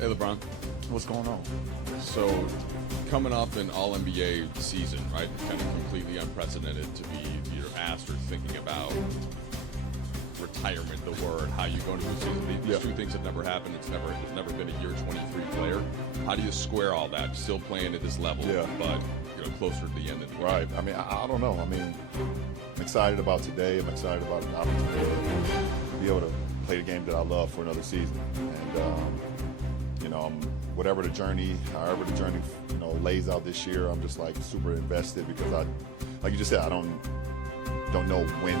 Hey, LeBron. What's going on? So, coming off an All-NBA season, right? Kind of completely unprecedented to be either asked or thinking about retirement, the word, how you go into the season. These two things have never happened. There's never been a year 23 player. How do you square all that? Still playing at this level, but closer to the end of the game. Right. I mean, I don't know. I mean, I'm excited about today. I'm excited about an opportunity to be able to play the game that I love for another season. And whatever the journey, however the journey, lays out this year, I'm just like super invested because like you just said, I don't know when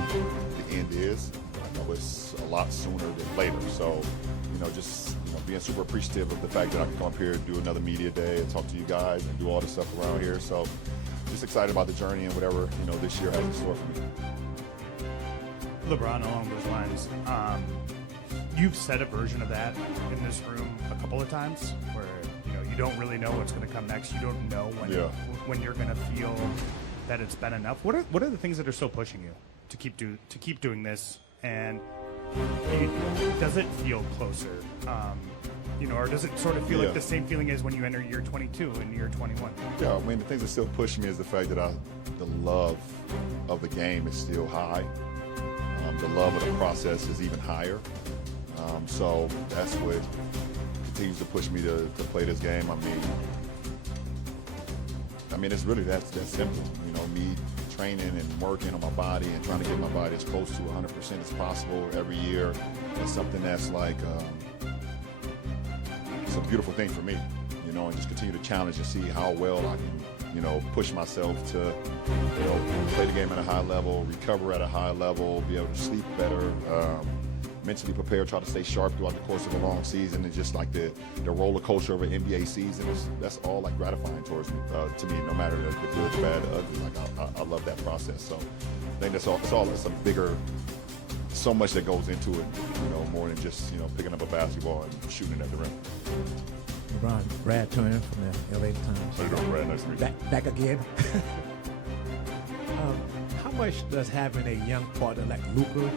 the end is. I know it's a lot sooner than later. So, just being super appreciative of the fact that I can come up here and do another media day and talk to you guys and do all this stuff around here. So, just excited about the journey and whatever this year has in store for me. LeBron, along those lines, you've said a version of that in this room a couple of times, where you don't really know what's going to come next. You don't know when you're going to feel that it's been enough. What are the things that are still pushing you to keep doing this? And does it feel closer? Or does it sort of feel like the same feeling as when you enter year 22 and year 21? Yeah, I mean, the things that still push me is the fact that the love of the game is still high. The love of the process is even higher. So that's what continues to push me to play this game. I mean, it's really that simple. Me training and working on my body and trying to get my body as close to 100% as possible every year is something that's like it's a beautiful thing for me. And just continue to challenge and see how well I can, push myself to, play the game at a high level, recover at a high level, be able to sleep better, mentally prepare, try to stay sharp throughout the course of a long season, and just like the roller coaster of an NBA season, that's all like gratifying to me, no matter the good, the bad, the ugly. Like I love that process. So I think it's a bigger, so much that goes into it, more than just picking up a basketball and shooting it at the rim. LeBron, Brad Turner from the LA Times. How you doing, Brad? Nice to meet you. Back again. How much does having a young partner like Luka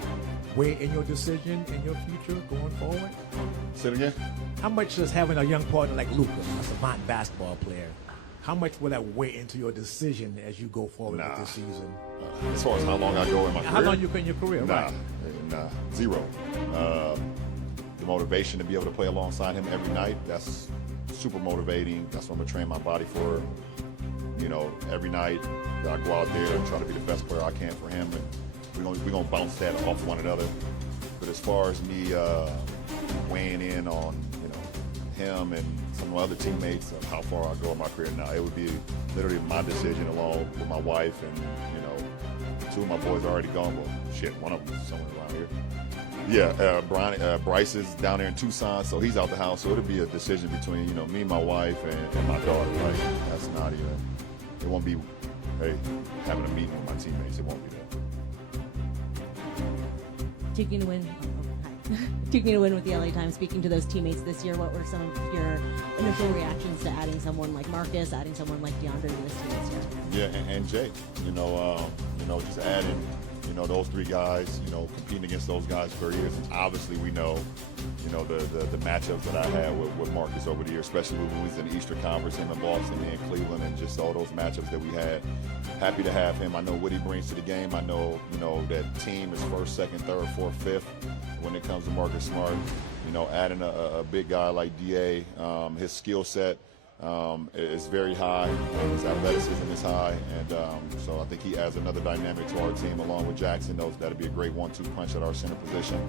weigh in your decision in your future going forward? Say it again? How much does having a young partner like Luka, a savant basketball player, how much will that weigh into your decision as you go forward with this season? As far as how long I go in my career? How long you been in your career? Nah, zero. The motivation to be able to play alongside him every night, that's super motivating. That's what I'm going to train my body for. Every night that I go out there and try to be the best player I can for him, and we're gonna bounce that off one another. But as far as me weighing in on him and some of my other teammates of how far I go in my career now, it would be literally my decision along with my wife, and two of my boys are already gone. Well, shit, one of them is somewhere around here. Yeah, Bryce is down there in Tucson, so he's out the house. So it'll be a decision between me and my wife and my daughter. Like, that's not even. It won't be, hey, having a meeting with my teammates. It won't be that. Taking a win with the LA Times. Speaking to those teammates this year, what were some of your initial reactions to adding someone like Marcus, adding someone like DeAndre to this team this year? Yeah, and Jake. Just adding. Those three guys, competing against those guys for years. And obviously we know, the matchups that I had with Marcus over the years, especially when we was in the Eastern Conference, him in Boston and Cleveland, and just all those matchups that we had. Happy to have him. I know what he brings to the game. I know, that team is first, second, third, fourth, fifth when it comes to Marcus Smart. Adding a big guy like DA, his skill set is very high. His athleticism is high, and so I think he adds another dynamic to our team along with Jackson. That'll be a great 1-2 punch at our center position.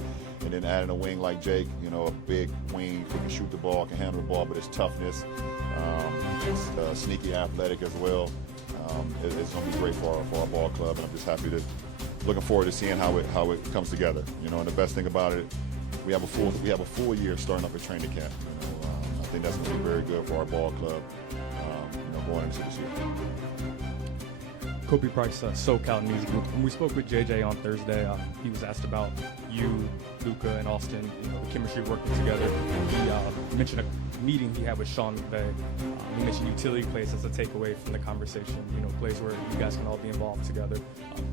And then adding a wing like Jake, a big wing who can shoot the ball, can handle the ball, but his toughness, his sneaky athletic as well. It's going to be great for our ball club, and I'm just looking forward to seeing how it comes together. And the best thing about it, we have a full year starting up at training camp. I think that's going to be very good for our ball club, going into this year. Kobe Price, SoCal News Group. When we spoke with JJ on Thursday, he was asked about you, Luka, and Austin, the chemistry working together. You mentioned a meeting he had with Sean McVay. You mentioned utility plays as a takeaway from the conversation. Plays where you guys can all be involved together.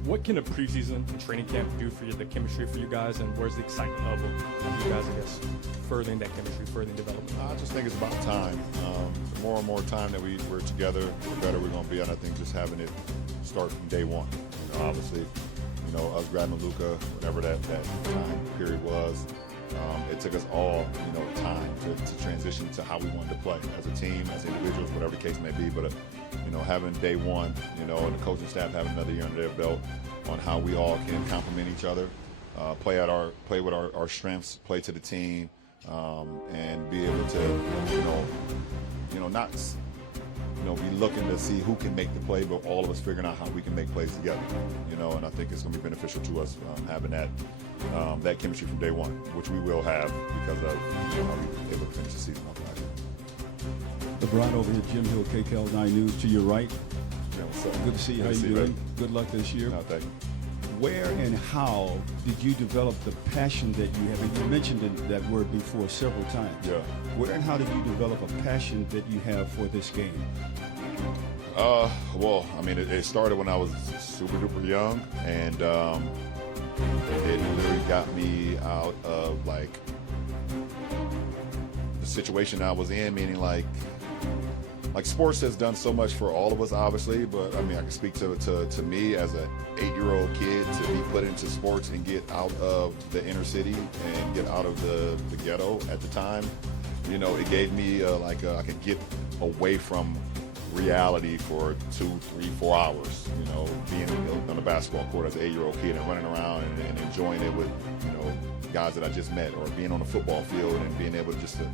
What can a preseason and training camp do for the chemistry for you guys, and where's the excitement level of you guys, I guess, furthering that chemistry, furthering development? I just think it's about time. The more and more time that we're together, the better we're going to be. And I think just having it start from day one. Obviously, us grabbing Luka, whatever that time period was, it took us all, time to transition to how we wanted to play as a team, as individuals, whatever the case may be. But, having day one, and the coaching staff having another year under their belt on how we all can complement each other, play with our strengths, play to the team, and be able to, not be looking to see who can make the play, but all of us figuring out how we can make plays together. And I think it's going to be beneficial to us having that chemistry from day one, which we will have because of how we were able to finish the season off last year. LeBron over here, Jim Hill, KCAL 9 News, to your right. Yeah, what's up? Good to see you. How you doing? Good luck this year. No, thank you. Where and how did you develop the passion that you have? And you mentioned that word before several times. Yeah. Where and how did you develop a passion that you have for this game? Well, it started when I was super duper young, and it literally got me out of the situation I was in, meaning like sports has done so much for all of us, obviously, but I can speak to me as an 8-year-old kid to be put into sports and get out of the inner city and get out of the ghetto at the time. It gave me I could get away from reality for 2, 3, 4 hours, being on the basketball court as an 8-year-old kid and running around and enjoying it with, guys that I just met, or being on the football field and being able just to,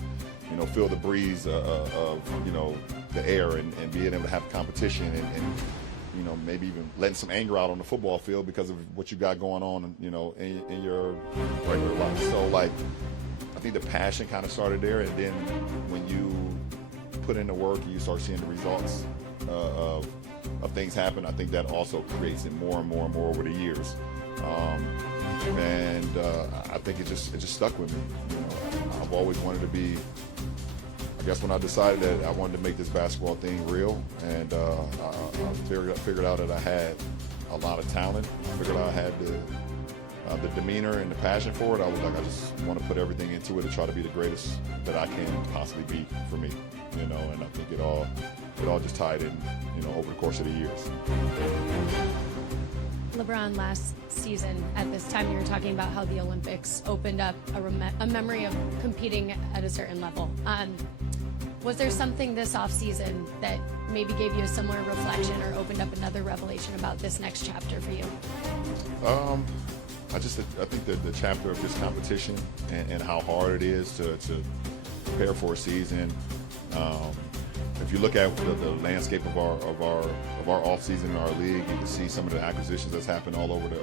feel the breeze of the air and being able to have competition and maybe even letting some anger out on the football field because of what you got going on, in your regular life. So, I think the passion kind of started there, and then when you put in the work and you start seeing the results of things happen, I think that also creates it more and more and more over the years. I think it just stuck with me. I've always wanted to be, I guess when I decided that I wanted to make this basketball thing real, and I figured out that I had a lot of talent. I figured out I had the demeanor and the passion for it. I was like, I just want to put everything into it to try to be the greatest that I can possibly be for me, and I think it all just tied in, over the course of the years. LeBron, last season at this time, you were talking about how the Olympics opened up a memory of competing at a certain level. Was there something this offseason that maybe gave you a similar reflection or opened up another revelation about this next chapter for you? I think that the chapter of just competition and how hard it is to prepare for a season. If you look at the landscape of our off season in our league, you can see some of the acquisitions that's happened all over the